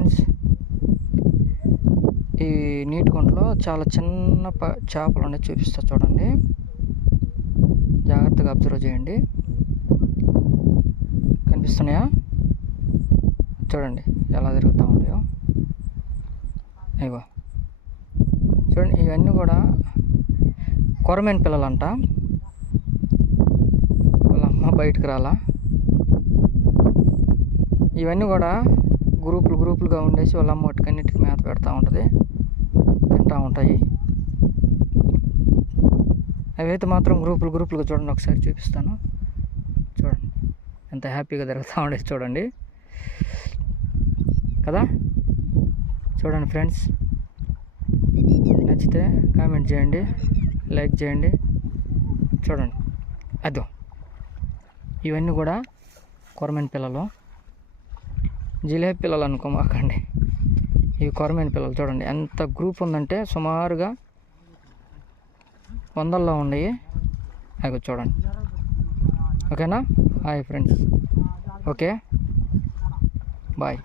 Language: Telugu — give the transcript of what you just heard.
ఫ్రెండ్స్, ఈ నీటి గుంటలో చాలా చిన్న చేపలు ఉన్నాయి, చూపిస్తా చూడండి. జాగ్రత్తగా అబ్జర్వ్ చేయండి. కనిపిస్తున్నాయా? చూడండి ఎలా తిరుగుతూ ఉంటాయో. ఇగో చూడండి, ఇవన్నీ కూడా కొరమేన పిల్లలంట. వాళ్ళ అమ్మ బయటకు రాలా. ఇవన్నీ కూడా గ్రూపులుగా ఉండేసి వాళ్ళ అమ్మ వాటికన్నిటికి మేత పెడతా ఉంటుంది, తింటూ ఉంటాయి. అవైతే మాత్రం గ్రూపులుగా చూడండి, ఒకసారి చూపిస్తాను. చూడండి ఎంత హ్యాపీగా తిరుగుతూ ఉండేది చూడండి కదా. చూడండి ఫ్రెండ్స్, నచ్చితే కామెంట్ చేయండి, లైక్ చేయండి. చూడండి అదో, ఇవన్నీ కూడా కొరమేన పిల్లలు, జిలేబీ పిల్లలు అనుకోమాకండి. ఇవి కొరమేన పిల్లలు. చూడండి ఎంత గ్రూప్ ఉందంటే సుమారుగా 100లో ఉన్నాయి. అవి చూడండి. ఓకేనా? Hi friends, okay bye.